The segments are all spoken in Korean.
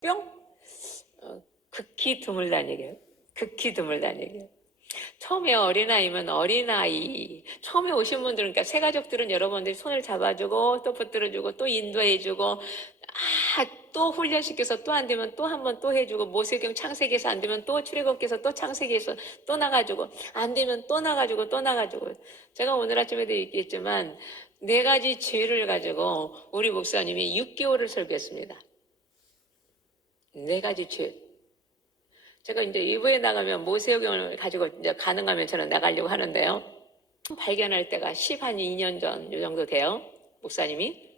뿅? 극히 드물다는 얘기예요. 극히 드물다는 얘기예요. 처음에 어린아이면 어린아이. 처음에 오신 분들은, 그러니까 새가족들은 여러분들이 손을 잡아주고, 또 붙들어주고, 또 인도해주고, 또 훈련시켜서 또 안 되면 또 한 번 또 해주고, 모세경 창세기에서 안 되면 또 출애굽기에서 또 창세기에서 또 나가주고, 안 되면 또 나가주고, 또 나가주고. 제가 오늘 아침에도 얘기했지만, 4가지 죄를 가지고 우리 목사님이 6개월을 설교했습니다. 4가지 죄. 제가 이제 일부에 나가면 모세오경을 가지고 이제 가능하면 저는 나가려고 하는데요. 발견할 때가 12년 전 요 정도 돼요. 목사님이.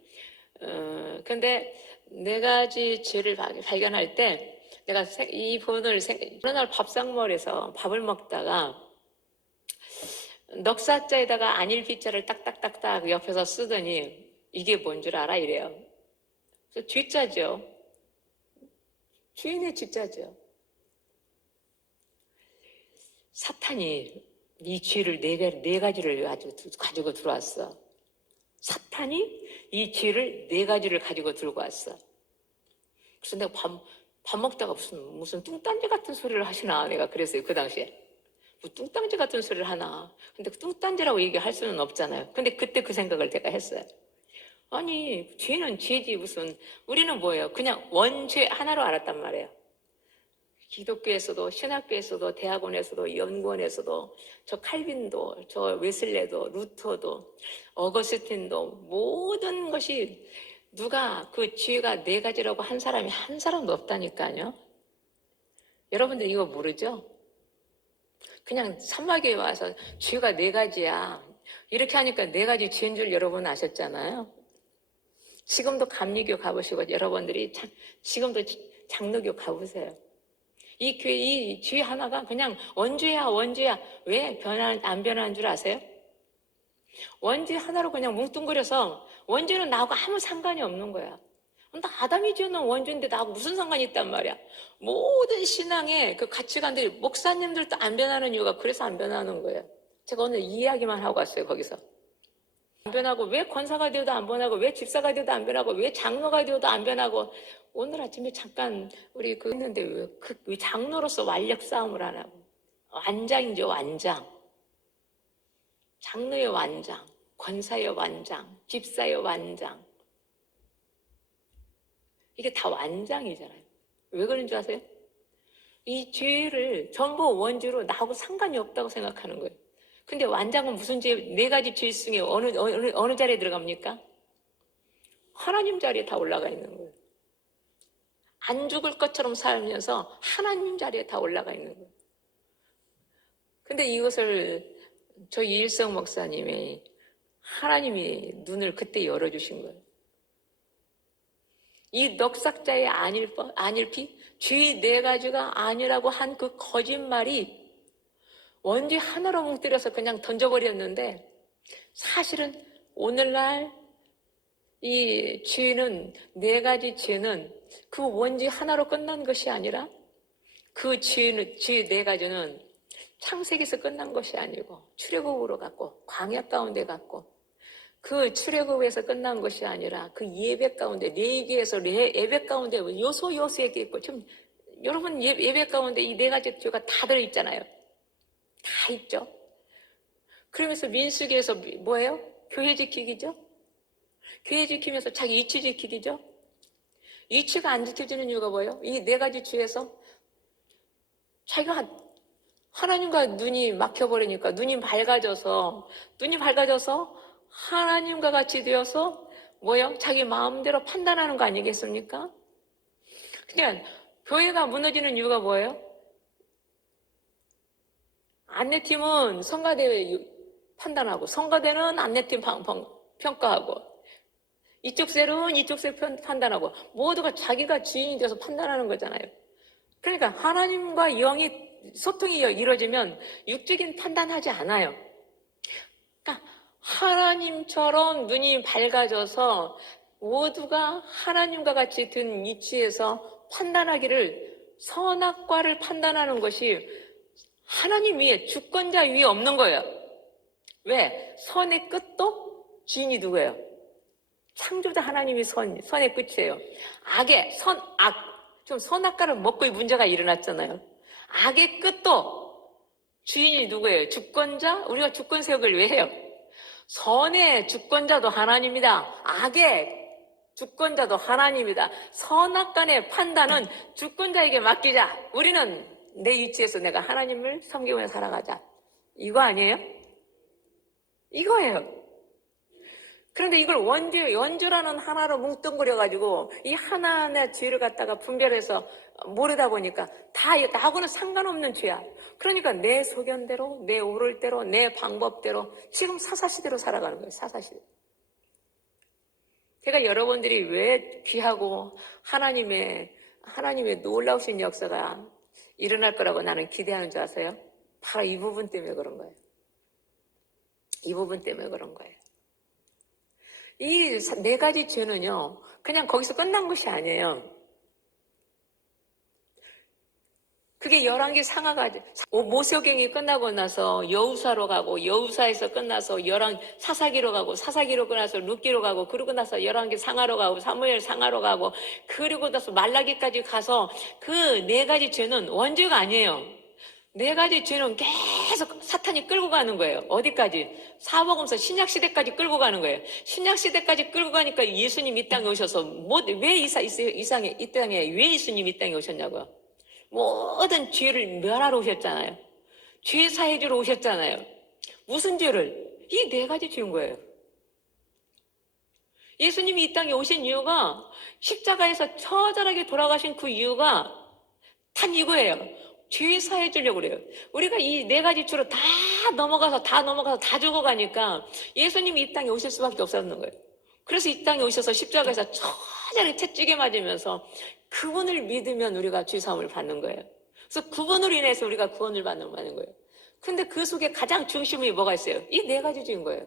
근데 4가지 죄를 발견할 때 내가 이 본을 어느 날 밥상머리에서 밥을 먹다가 넉사자에다가 안일비자를 딱딱딱딱 옆에서 쓰더니 이게 뭔 줄 알아? 이래요. 그래서 쥐자죠. 주인의 쥐자죠. 사탄이 이 죄를 4가지를 가지고 들어왔어. 사탄이 이 죄를 4가지를 가지고 들고 왔어. 그래서 내가 밥 먹다가 무슨 뚱딴지 같은 소리를 하시나 내가 그랬어요. 그 당시에. 뭐 뚱딴지 같은 소리를 하나. 근데 뚱딴지라고 얘기할 수는 없잖아요. 근데 그때 그 생각을 제가 했어요. 아니 죄는 죄지 무슨. 우리는 뭐예요? 그냥 원죄 하나로 알았단 말이에요. 기독교에서도 신학교에서도 대학원에서도 연구원에서도 저 칼빈도 저 웨슬레도 루터도 어거스틴도 모든 것이 누가 그 죄가 4가지라고 한 사람이 한 사람도 없다니까요. 여러분들 이거 모르죠? 그냥 사마귀에 와서 죄가 4가지야 이렇게 하니까 4가지 죄인 줄 여러분 아셨잖아요. 지금도 감리교 가보시고 여러분들이 지금도 장로교 가보세요. 이 죄 하나가 그냥 원죄야. 왜 안 변하는 줄 아세요? 원죄 하나로 그냥 뭉뚱그려서 원죄는 나하고 아무 상관이 없는 거야. 나 아담이 지어놓은 원죄인데 나하고 무슨 상관이 있단 말이야. 모든 신앙의 그 가치관들이 목사님들도 안 변하는 이유가 그래서 안 변하는 거예요. 제가 오늘 이 이야기만 하고 왔어요. 거기서. 안 변하고 왜 권사가 되어도 안 변하고 왜 집사가 되어도 안 변하고 왜 장로가 되어도 안 변하고. 오늘 아침에 잠깐 우리 했는데 왜 장로로서 완력 싸움을 안 하고. 완장이죠. 완장. 장로의 완장, 권사의 완장, 집사의 완장. 이게 다 완장이잖아요. 왜 그런 줄 아세요? 이 죄를 전부 원죄로 나하고 상관이 없다고 생각하는 거예요. 근데 완장은 무슨 죄, 4가지 죄 중에 어느 자리에 들어갑니까? 하나님 자리에 다 올라가 있는 거예요. 안 죽을 것처럼 살면서 하나님 자리에 다 올라가 있는 거예요. 근데 이것을 저희 일성 목사님이 하나님이 눈을 그때 열어주신 거예요. 이 넉삭자의 안일피, 죄 4가지가 아니라고 한 그 거짓말이 원죄 하나로 뭉뜨려서 그냥 던져버렸는데 사실은 오늘날 이 죄는 4가지 죄는 그 원죄 하나로 끝난 것이 아니라 그 죄 4가지는 창세기에서 끝난 것이 아니고 출애굽으로 갔고 광야 가운데 갔고 그 출애굽에서 끝난 것이 아니라 그 예배 가운데 레위기에서 예배 가운데 요소에게 있고 지금 여러분 예배 가운데 이 4가지 죄가 다 들어있잖아요. 다 있죠. 그러면서 민수기에서 뭐예요? 교회 지키기죠. 교회 지키면서 자기 이치 지키기죠. 이치가 안 지켜지는 이유가 뭐예요? 이 4가지 죄에서 자기가 하나님과 눈이 막혀버리니까 눈이 밝아져서 하나님과 같이 되어서 뭐요? 자기 마음대로 판단하는 거 아니겠습니까? 그냥 교회가 무너지는 이유가 뭐예요? 안내팀은 성가대 판단하고 성가대는 안내팀 평가하고 이쪽 셀은 이쪽 셀 판단하고 모두가 자기가 주인이 돼서 판단하는 거잖아요. 그러니까 하나님과 영이 소통이 이루어지면 육적인 판단하지 않아요. 그러니까 하나님처럼 눈이 밝아져서 모두가 하나님과 같이 든 위치에서 판단하기를 선악과를 판단하는 것이 하나님 위에 주권자 위에 없는 거예요. 왜? 선의 끝도 주인이 누구예요? 창조자 하나님이 선의 끝이에요. 악의 악 좀 선악과를 먹고 이 문제가 일어났잖아요. 악의 끝도 주인이 누구예요? 주권자? 우리가 주권 세력을 왜 해요? 선의 주권자도 하나님이다. 악의 주권자도 하나님이다. 선악간의 판단은 주권자에게 맡기자. 우리는 내 위치에서 내가 하나님을 섬기며 살아가자. 이거 아니에요? 이거예요. 그런데 이걸 원주라는 하나로 뭉뚱그려가지고 이 하나의 죄를 갖다가 분별해서 모르다 보니까 다 나하고는 상관없는 죄야. 그러니까 내 소견대로, 내 오를 대로, 내 방법대로 지금 사사시대로 살아가는 거예요. 사사시대. 제가 여러분들이 왜 귀하고 하나님의 놀라우신 역사가 일어날 거라고 나는 기대하는 줄 아세요? 바로 이 부분 때문에 그런 거예요. 이 부분 때문에 그런 거예요. 이 네 가지 죄는요, 그냥 거기서 끝난 것이 아니에요. 그게 열왕기 상하가 모세오경이 끝나고 나서 여우사로 가고 여우사에서 끝나서 사사기로 가고 사사기로 끝나서 룻기로 가고 그러고 나서 열왕기 상하로 가고 사무엘 상하로 가고 그리고 나서 말라기까지 가서 그 네 가지 죄는 원죄가 아니에요. 네 가지 죄는 계속 사탄이 끌고 가는 거예요. 어디까지? 사복음서 신약시대까지 끌고 가는 거예요. 신약시대까지 끌고 가니까 예수님 이 땅에 오셔서 왜 이 땅에 왜 예수님 이 땅에 오셨냐고요. 모든 죄를 멸하러 오셨잖아요. 죄 사해주러 오셨잖아요. 무슨 죄를? 이 네 가지 죄인 거예요. 예수님이 이 땅에 오신 이유가 십자가에서 처절하게 돌아가신 그 이유가 단 이거예요. 죄 사해 주려고 그래요. 우리가 이 네 가지 죄로 다 넘어가서 다 죽어가니까 예수님이 이 땅에 오실 수밖에 없었는 거예요. 그래서 이 땅에 오셔서 십자가에서 처절하게 채찍에 맞으면서 그분을 믿으면 우리가 죄 사함을 받는 거예요. 그래서 그분으로 인해서 우리가 구원을 받는 거예요. 근데 그 속에 가장 중심이 뭐가 있어요? 이 네 가지 죄인 거예요.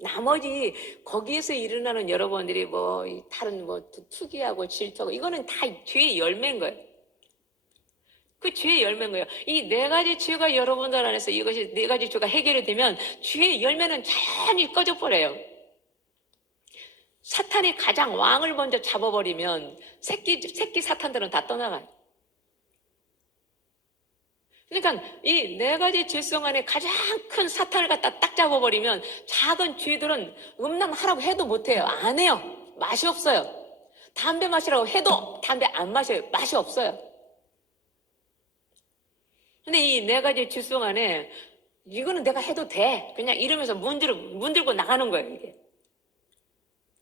나머지 거기에서 일어나는 여러분들이 다른 투기하고 질투하고 이거는 다 죄의 열매인 거예요. 그 죄의 열매인 거예요. 이 네 가지 죄가 여러분들 안에서 이것이 네 가지 죄가 해결이 되면 죄의 열매는 자연히 꺼져버려요. 사탄이 가장 왕을 먼저 잡아버리면 새끼 사탄들은 다 떠나가요. 그러니까 이 네 가지 죄성 안에 가장 큰 사탄을 갖다 딱 잡아버리면 작은 죄들은 음란하라고 해도 못해요. 안 해요. 맛이 없어요. 담배 마시라고 해도 담배 안 마셔요. 맛이 없어요. 근데 이 네 가지 죄성 안에 이거는 내가 해도 돼. 그냥 이러면서 문들고 나가는 거예요. 이게.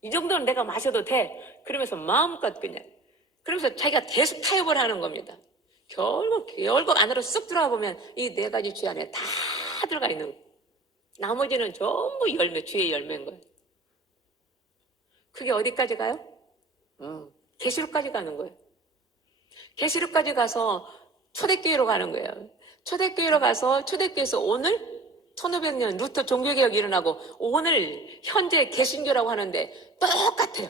이 정도는 내가 마셔도 돼. 그러면서 마음껏 그냥. 그러면서 자기가 계속 타협을 하는 겁니다. 결국 안으로 쑥 들어가 보면 이 네 가지 죄 안에 다 들어가 있는 거예요. 나머지는 전부 죄의 열매인 거예요. 그게 어디까지 가요? 계시록까지 가는 거예요. 계시록까지 가서 초대교회로 가는 거예요. 초대교회로 가서 초대교회에서 오늘 1500년 루터 종교개혁이 일어나고 오늘 현재 개신교라고 하는데 똑같아요.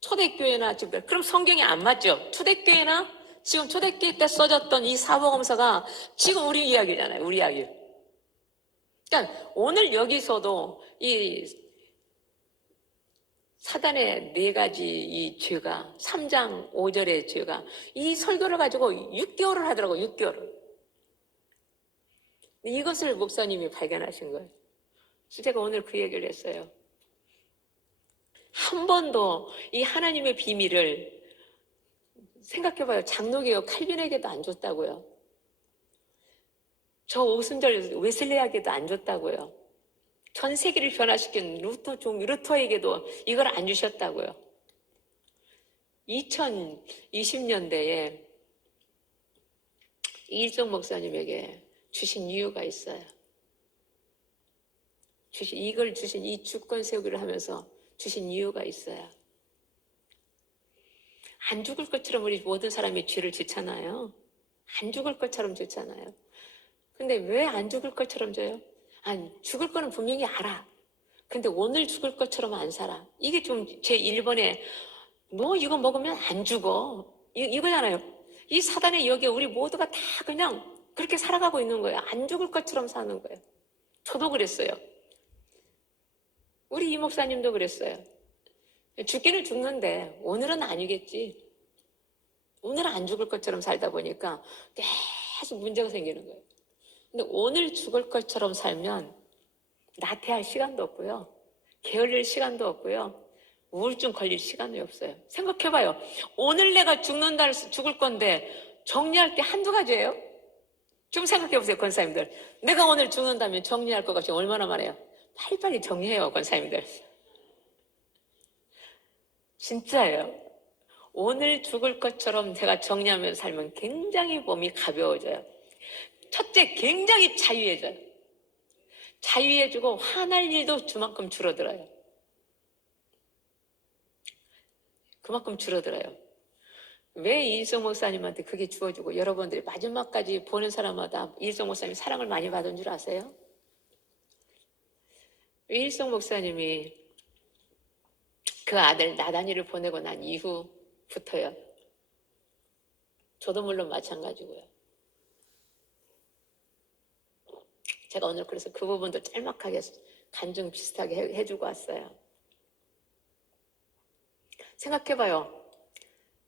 초대교회나 지금 그럼 성경이 안 맞죠? 초대교회나 지금 초대교회 때 써졌던 이 사복음서가 지금 우리 이야기잖아요. 우리 이야기. 그러니까 오늘 여기서도 이 사단의 네 가지 이 죄가 3장 5절의 죄가 이 설교를 가지고 6개월을 하더라고요. 6개월을. 이것을 목사님이 발견하신 거예요. 그래서 제가 오늘 그 얘기를 했어요. 한 번도 이 하나님의 비밀을 생각해봐요. 장로교요 칼빈에게도 안 줬다고요. 저 오순절 웨슬레에게도 안 줬다고요. 전 세계를 변화시킨 루터에게도 이걸 안 주셨다고요. 2020년대에 이일종 목사님에게 주신 이유가 있어요. 이걸 주신 이 주권 세우기를 하면서 주신 이유가 있어요. 안 죽을 것처럼 우리 모든 사람이 죄를 짓잖아요. 안 죽을 것처럼 짓잖아요. 근데 왜 안 죽을 것처럼 져요? 죽을 거는 분명히 알아. 근데 오늘 죽을 것처럼 안 살아. 이게 좀 제 1번에 이거 먹으면 안 죽어. 이거잖아요. 이 사단의 여기에 우리 모두가 다 그냥 그렇게 살아가고 있는 거예요. 안 죽을 것처럼 사는 거예요. 저도 그랬어요. 우리 이 목사님도 그랬어요. 죽기는 죽는데 오늘은 아니겠지. 오늘 안 죽을 것처럼 살다 보니까 계속 문제가 생기는 거예요. 근데 오늘 죽을 것처럼 살면 나태할 시간도 없고요. 게을릴 시간도 없고요. 우울증 걸릴 시간이 없어요. 생각해봐요. 오늘 내가 죽을 건데 정리할 게 한두 가지예요? 좀 생각해보세요, 권사님들. 내가 오늘 죽는다면 정리할 것 같이 얼마나 많아요? 빨리빨리 정리해요, 권사님들. 진짜예요. 오늘 죽을 것처럼 제가 정리하며 살면 굉장히 몸이 가벼워져요. 첫째, 굉장히 자유해져요. 자유해지고 화날 일도 그만큼 줄어들어요. 그만큼 줄어들어요. 왜 이일성 목사님한테 그게 주어지고 여러분들이 마지막까지 보는 사람마다 이일성 목사님 사랑을 많이 받은 줄 아세요? 이일성 목사님이 그 아들 나단이를 보내고 난 이후부터요. 저도 물론 마찬가지고요. 제가 오늘 그래서 그 부분도 짤막하게 간증 비슷하게 해주고 왔어요. 생각해봐요.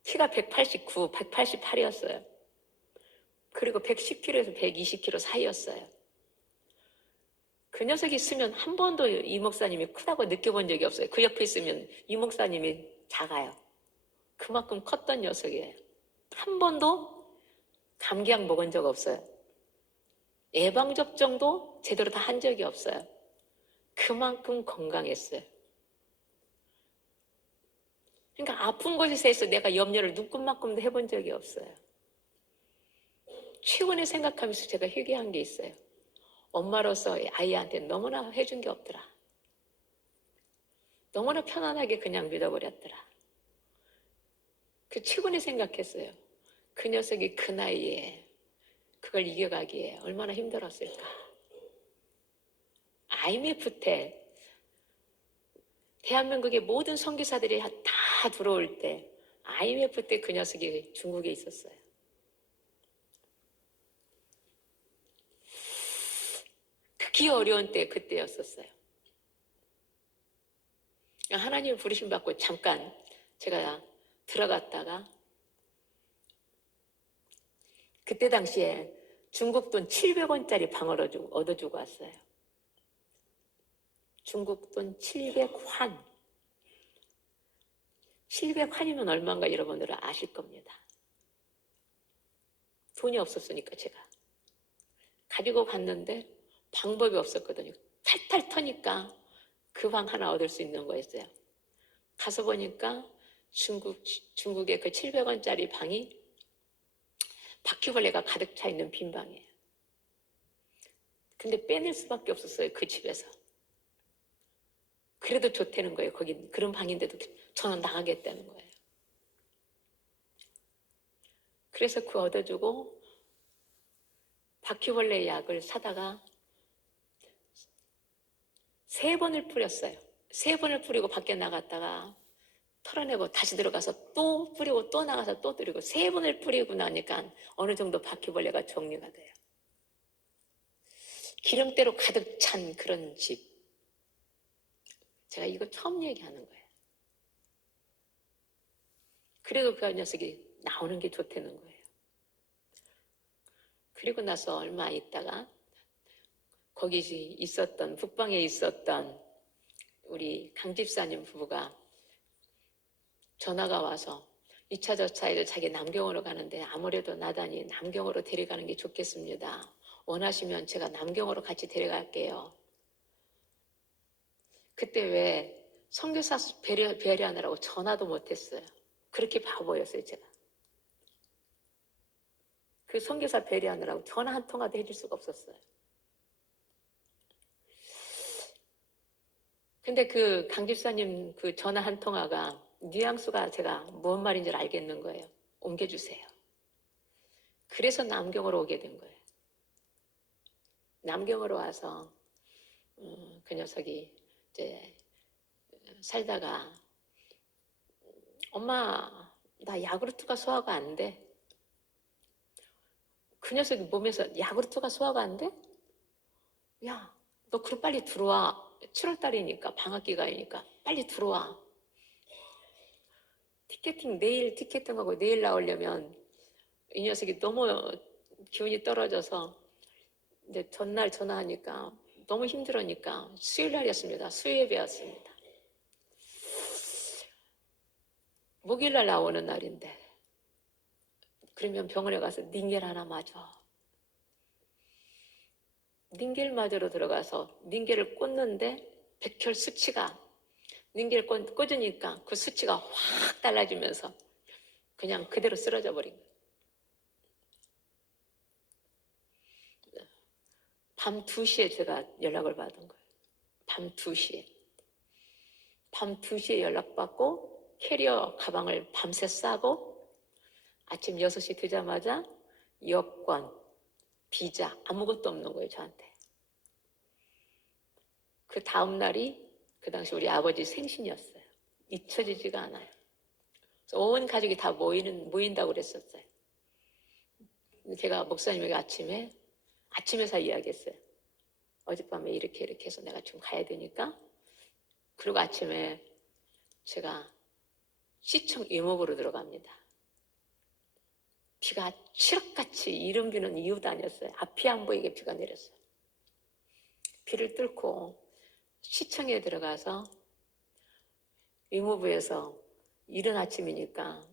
키가 189, 188이었어요. 그리고 110kg에서 120kg 사이였어요. 그 녀석이 있으면 한 번도 이 목사님이 크다고 느껴본 적이 없어요. 그 옆에 있으면 이 목사님이 작아요. 그만큼 컸던 녀석이에요. 한 번도 감기약 먹은 적 없어요. 예방접종도 제대로 다 한 적이 없어요. 그만큼 건강했어요. 그러니까 아픈 곳에서 내가 염려를 눈금만큼도 해본 적이 없어요. 최근에 생각하면서 제가 회개한 게 있어요. 엄마로서 아이한테 너무나 해준 게 없더라. 너무나 편안하게 그냥 믿어버렸더라. 그 최근에 생각했어요. 그 녀석이 그 나이에 그걸 이겨가기에 얼마나 힘들었을까. IMF 때 대한민국의 모든 선교사들이 다 들어올 때 IMF 때 그 녀석이 중국에 있었어요. 극히 어려운 때 그때였었어요. 하나님을 부르심 받고 잠깐 제가 들어갔다가 그때 당시에 중국 돈 700원짜리 방을 얻어주고 왔어요. 중국 돈 700환. 700환이면 얼마인가 여러분들은 아실 겁니다. 돈이 없었으니까 제가. 가지고 갔는데 방법이 없었거든요. 탈탈 터니까 그 방 하나 얻을 수 있는 거였어요. 가서 보니까 중국의 그 700원짜리 방이 바퀴벌레가 가득 차 있는 빈 방이에요. 근데 빼낼 수밖에 없었어요. 그 집에서. 그래도 좋다는 거예요. 거기 그런 방인데도 저는 나가겠다는 거예요. 그래서 그 얻어주고 바퀴벌레 약을 사다가 3번을 뿌렸어요. 3번을 뿌리고 밖에 나갔다가 털어내고 다시 들어가서 또 뿌리고 또 나가서 또 뿌리고 3번을 뿌리고 나니까 어느 정도 바퀴벌레가 정리가 돼요. 기름때로 가득 찬 그런 집. 제가 이거 처음 얘기하는 거예요. 그리고 그 녀석이 나오는 게 좋다는 거예요. 그리고 나서 얼마 있다가 거기 있었던 북방에 있었던 우리 강집사님 부부가 전화가 와서 2차 저차에도 자기 남경으로 가는데 아무래도 나단이 남경으로 데려가는 게 좋겠습니다. 원하시면 제가 남경으로 같이 데려갈게요. 그때 왜 선교사 배려하느라고 전화도 못했어요. 그렇게 바보였어요, 제가. 그 선교사 배려하느라고 전화 한 통화도 해줄 수가 없었어요. 근데 그 강집사님 그 전화 한 통화가 뉘앙스가 제가 뭔 말인지 알겠는 거예요. 옮겨주세요. 그래서 남경으로 오게 된 거예요. 남경으로 와서 그 녀석이 이제 살다가 엄마 나 야구르트가 소화가 안 돼. 그 녀석이 몸에서 야구르트가 소화가 안 돼? 야, 너 그럼 빨리 들어와. 7월 달이니까 방학 기간이니까 빨리 들어와. 내일 티켓팅하고 내일 나오려면 이 녀석이 너무 기운이 떨어져서 이제 전날 전화하니까 너무 힘들으니까 수요일 날이었습니다. 수요예배였습니다. 목요일 날 나오는 날인데 그러면 병원에 가서 닌겔 하나 맞아. 닌겔 맞으러 들어가서 닌겔을 꽂는데 백혈 수치가 닌겔 꽂으니까 그 수치가 확 달라지면서 그냥 그대로 쓰러져 버린 거예요. 밤 2시에 제가 연락을 받은 거예요. 밤 2시에. 밤 2시에 연락받고 캐리어 가방을 밤새 싸고 아침 6시 되자마자 여권, 비자 아무것도 없는 거예요, 저한테. 그 다음 날이 그 당시 우리 아버지 생신이었어요. 잊혀지지가 않아요. 그래서 온 가족이 다 모인다고 그랬었어요. 제가 목사님에게 아침에서 이야기했어요. 어젯밤에 이렇게 해서 내가 좀 가야 되니까. 그리고 아침에 제가 시청 임업으로 들어갑니다. 비가 칠흑같이 이른 비는 이유도 아니었어요. 앞이 안 보이게 비가 내렸어요. 비를 뚫고 시청에 들어가서 의무부에서 이른 아침이니까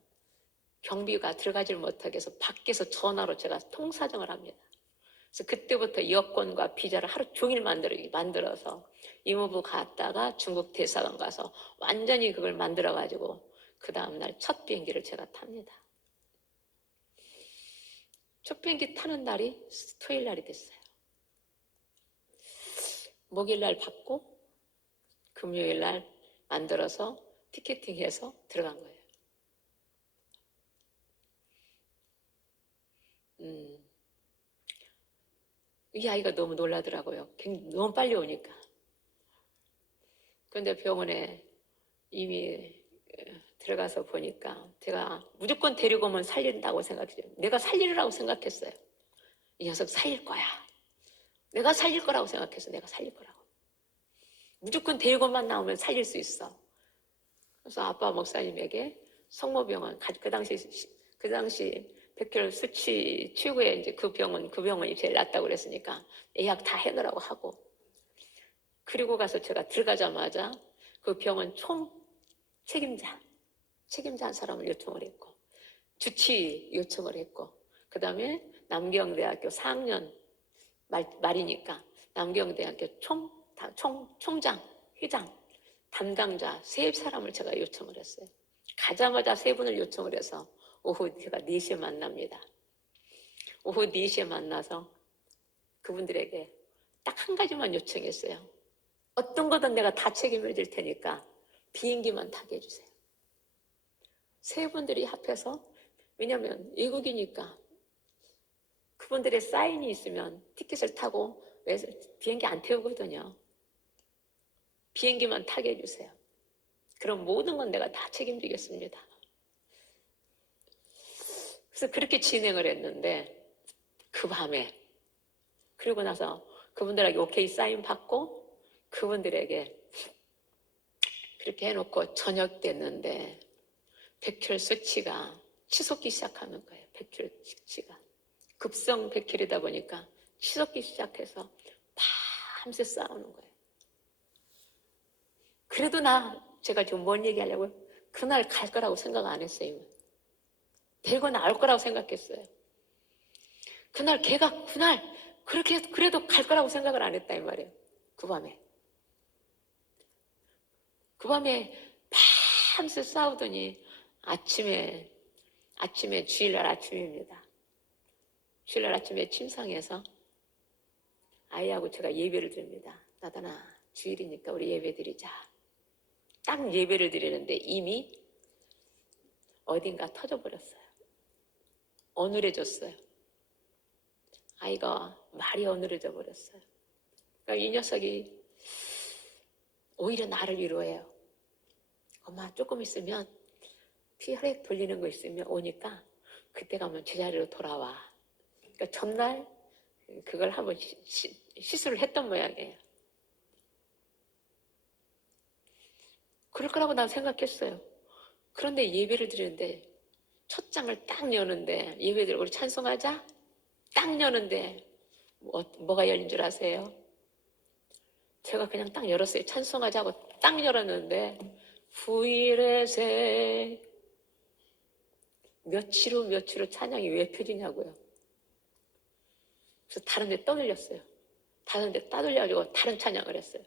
경비가 들어가질 못하게 해서 밖에서 전화로 제가 통사정을 합니다. 그래서 그때부터 여권과 비자를 하루 종일 만들어서 의무부 갔다가 중국 대사관 가서 완전히 그걸 만들어가지고 그 다음날 첫 비행기를 제가 탑니다. 첫 비행기 타는 날이 토요일 날이 됐어요. 목요일 날 받고 금요일 날 만들어서 티켓팅해서 들어간 거예요. 이 아이가 너무 놀라더라고요. 너무 빨리 오니까. 그런데 병원에 이미 들어가서 보니까 제가 무조건 데리고 오면 살린다고 생각했어요. 내가 살리라고 생각했어요. 이 녀석 살릴 거야. 내가 살릴 거라고 생각해서 내가 살릴 거라고. 무조건 데리고만 나오면 살릴 수 있어. 그래서 아빠 목사님에게 성모병원, 그 당시 백혈 수치 최고의 이제 그 병원이 제일 낫다고 그랬으니까 예약 다 해놓으라고 하고. 그리고 가서 제가 들어가자마자 그 병원 총 책임자 한 사람을 요청을 했고, 주치 요청을 했고, 그 다음에 남경대학교 4학년 말이니까 남경대학교 총장, 회장, 담당자 3사람을 제가 요청을 했어요. 가자마자 3분을 요청을 해서 오후 제가 4시에 만납니다. 오후 4시에 만나서 그분들에게 딱 한 가지만 요청했어요. 어떤 거든 내가 다 책임을 질 테니까 비행기만 타게 해주세요. 3분들이 합해서, 왜냐하면 외국이니까 그분들의 사인이 있으면 티켓을 타고 비행기 안 태우거든요. 비행기만 타게 해주세요. 그럼 모든 건 내가 다 책임지겠습니다. 그래서 그렇게 진행을 했는데 그 밤에, 그리고 나서 그분들에게 오케이 사인 받고 그분들에게 그렇게 해놓고 저녁 됐는데 백혈 수치가 치솟기 시작하는 거예요. 백혈 수치가 급성 백혈이다 보니까 치솟기 시작해서 밤새 싸우는 거예요. 그래도 제가 지금 뭔 얘기하려고요? 그날 갈 거라고 생각 안 했어요. 데리고 나올 거라고 생각했어요. 그날 그래도 갈 거라고 생각을 안 했다 이 말이에요. 그 밤에 밤새 싸우더니 아침에 주일날 아침입니다. 주일날 아침에 침상에서 아이하고 제가 예배를 드립니다. 나다나 주일이니까 우리 예배 드리자. 딱 예배를 드리는데 이미 어딘가 터져버렸어요. 어눌해졌어요. 아이가 말이 어눌해져 버렸어요. 그러니까 이 녀석이 오히려 나를 위로해요. 엄마 조금 있으면 피 혈액 돌리는 거 있으면 오니까 그때 가면 제자리로 돌아와. 그러니까 전날 그걸 한번 시술을 했던 모양이에요. 그럴 거라고 난 생각했어요. 그런데 예배를 드리는데 첫 장을 딱 여는데 예배 드리고 우리 찬송하자 딱 여는데 뭐가 열린 줄 아세요? 제가 그냥 딱 열었어요. 찬송하자고 딱 열었는데 후일의 새 며칠 후 며칠 후 찬양이 왜 펴지냐고요. 그래서 다른 데 떠들렸어요. 다른 데 떠들려가지고 다른 찬양을 했어요.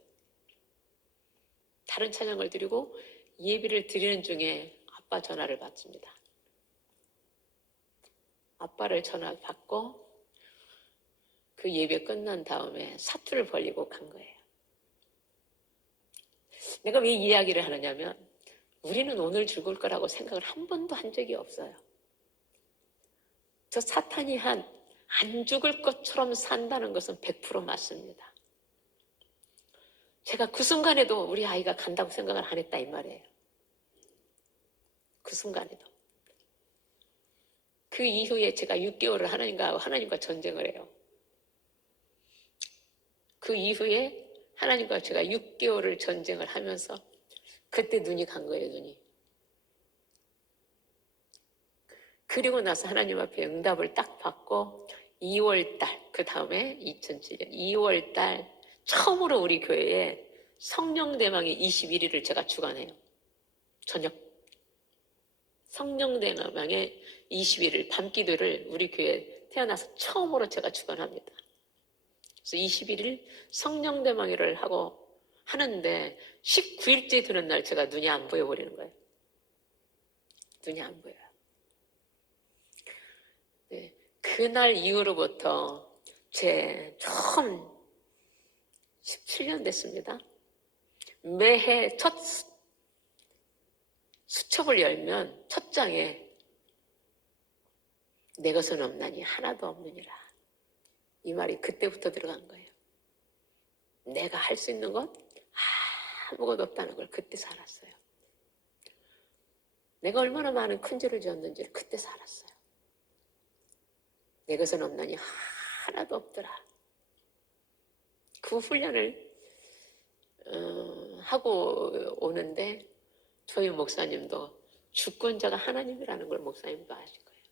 다른 찬양을 드리고 예배를 드리는 중에 아빠 전화를 받습니다. 아빠를 전화 받고 그 예배 끝난 다음에 사투를 벌리고 간 거예요. 내가 왜 이 이야기를 하느냐면 우리는 오늘 죽을 거라고 생각을 한 번도 한 적이 없어요. 저 사탄이 안 죽을 것처럼 산다는 것은 100% 맞습니다. 제가 그 순간에도 우리 아이가 간다고 생각을 안 했다 이 말이에요. 그 순간에도. 그 이후에 제가 6개월을 하나님과 전쟁을 해요. 그 이후에 하나님과 제가 6개월을 전쟁을 하면서 그때 눈이 간 거예요, 눈이. 그리고 나서 하나님 앞에 응답을 딱 받고 2월달, 그 다음에 2007년 2월달 처음으로 우리 교회에 성령대망의 21일을 제가 주관해요. 저녁. 성령대망의 21일 밤기도를 우리 교회에 태어나서 처음으로 제가 주관합니다. 그래서 21일 성령대망회를 하는데 19일째 되는 날 제가 눈이 안 보여버리는 거예요. 눈이 안 보여요. 네, 그날 이후로부터 제 처음 17년 됐습니다. 매해 첫 수첩을 열면 첫 장에 내 것은 없나니 하나도 없느니라. 이 말이 그때부터 들어간 거예요. 내가 할 수 있는 건 아무것도 없다는 걸 그때 살았어요. 내가 얼마나 많은 큰 죄를 지었는지를 그때 살았어요. 내 것은 없나니 하나도 없더라. 그 훈련을 하고 오는데 저희 목사님도 주권자가 하나님이라는 걸 목사님도 아실 거예요.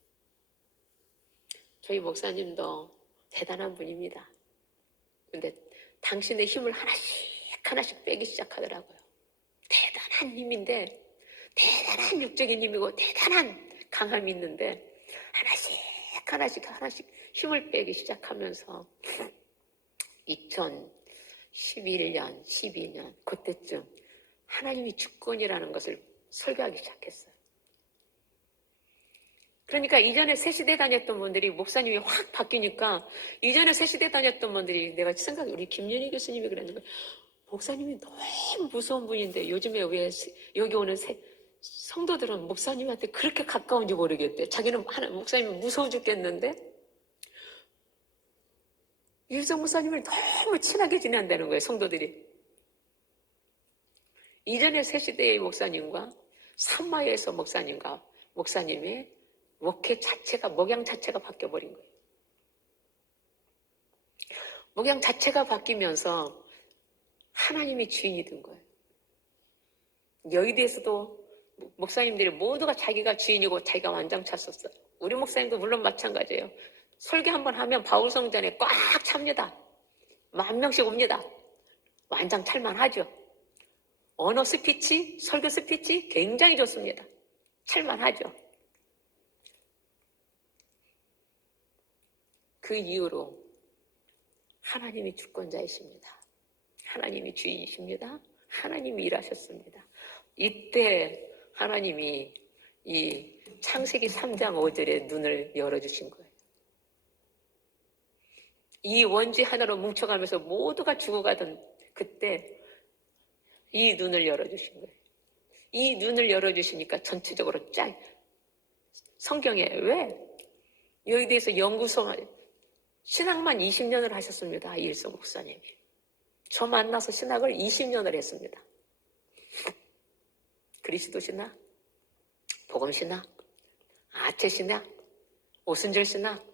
저희 목사님도 대단한 분입니다. 근데 당신의 힘을 하나씩 빼기 시작하더라고요. 대단한 힘인데 대단한 육적인 힘이고 대단한 강함이 있는데 하나씩 힘을 빼기 시작하면서 2011년, 12년 그때쯤 하나님이 주권이라는 것을 설교하기 시작했어요. 그러니까 이전에 새시대 다녔던 분들이 목사님이 확 바뀌니까 이전에 새시대 다녔던 분들이 내가 생각해 우리 김윤희 교수님이 그랬는데 목사님이 너무 무서운 분인데 요즘에 왜 여기 오는 성도들은 목사님한테 그렇게 가까운지 모르겠대. 자기는 목사님이 무서워 죽겠는데 유성 목사님을 너무 친하게 지낸다는 거예요. 성도들이. 이전에 새시대의 목사님과 산마에서 목사님의 목양 자체가 바뀌어버린 거예요. 목양 자체가 바뀌면서 하나님이 주인이 된 거예요. 여의도에서도 목사님들이 모두가 자기가 주인이고 자기가 완장 찼었어요. 우리 목사님도 물론 마찬가지예요. 설교 한번 하면 바울성전에 꽉 찹니다. 10,000명씩 옵니다. 완장 찰만 하죠. 언어 스피치, 설교 스피치 굉장히 좋습니다. 찰만 하죠. 그 이후로 하나님이 주권자이십니다. 하나님이 주인이십니다. 하나님이 일하셨습니다. 이때 하나님이 이 창세기 3장 5절에 눈을 열어주신 거예요. 이 원죄 하나로 뭉쳐가면서 모두가 죽어가던 그때 이 눈을 열어주신 거예요. 이 눈을 열어주시니까 전체적으로 성경에 왜? 여기 대해서 연구소 신학만 20년을 하셨습니다. 이일성 목사님이. 저 만나서 신학을 20년을 했습니다. 그리스도 신학, 복음 신학, 아체 신학, 오순절 신학.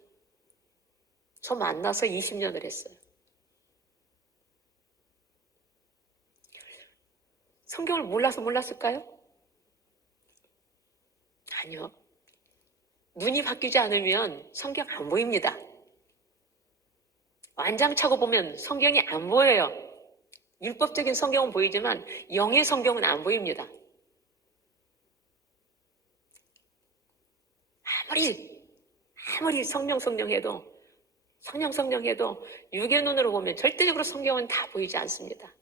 저 만나서 20년을 했어요. 성경을 몰랐을까요? 아니요. 눈이 바뀌지 않으면 성경 안 보입니다. 완장차고 보면 성경이 안 보여요. 율법적인 성경은 보이지만 영의 성경은 안 보입니다. 아무리 성령 해도 육의 눈으로 보면 절대적으로 성경은 다 보이지 않습니다.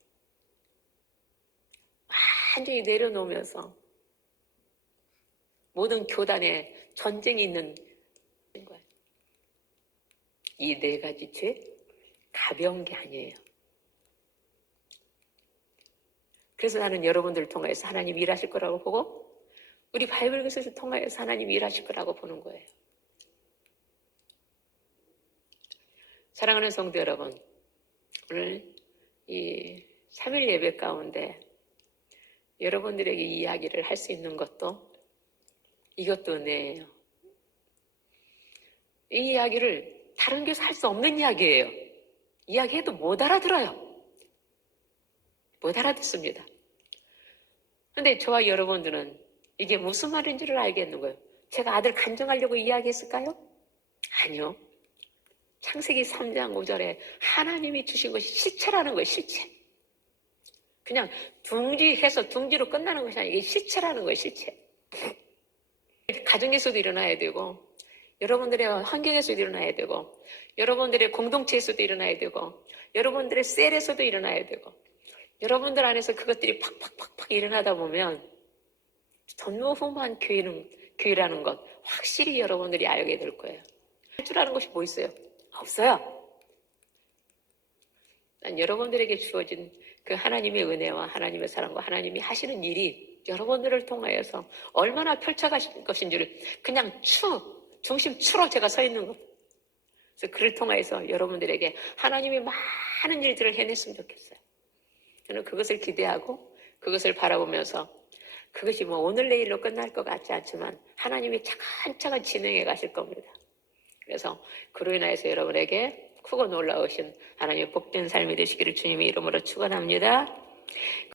완전히 내려놓으면서 모든 교단에 전쟁이 있는 거예요. 이 네 가지 죄 가벼운 게 아니에요. 그래서 나는 여러분들을 통해서 하나님 일하실 거라고 보고 우리 바이블 교실을 통해서 하나님 일하실 거라고 보는 거예요. 사랑하는 성도 여러분, 오늘 이 3일 예배 가운데 여러분들에게 이야기를 할 수 있는 것도 이것도 은혜예요. 이 이야기를 다른 교회에서 할 수 없는 이야기예요. 이야기해도 못 알아들어요. 못 알아듣습니다. 근데 저와 여러분들은 이게 무슨 말인지를 알겠는 거예요. 제가 아들 간증하려고 이야기했을까요? 아니요. 창세기 3장 5절에 하나님이 주신 것이 실체라는 거예요. 실체. 그냥 둥지해서 둥지로 끝나는 것이 아니라 이게 실체라는 거예요. 실체. 가정에서도 일어나야 되고 여러분들의 환경에서도 일어나야 되고 여러분들의 공동체에서도 일어나야 되고 여러분들의 셀에서도 일어나야 되고 여러분들 안에서 그것들이 팍팍팍팍 일어나다 보면 전무후무한 교회라는 것 확실히 여러분들이 알게 될 거예요. 할 줄 아는 것이 뭐 있어요? 없어요. 난 여러분들에게 주어진 그 하나님의 은혜와 하나님의 사랑과 하나님이 하시는 일이 여러분들을 통하여서 얼마나 펼쳐가실 것인지를 그냥 중심추로 제가 서 있는 것. 그래서 그를 통하여서 여러분들에게 하나님이 많은 일들을 해냈으면 좋겠어요. 저는 그것을 기대하고 그것을 바라보면서 그것이 뭐 오늘 내일로 끝날 것 같지 않지만 하나님이 차근차근 진행해 가실 겁니다. 그래서 그로 인하여서 여러분에게 크고 놀라우신 하나님의 복된 삶이 되시기를 주님의 이름으로 축원합니다.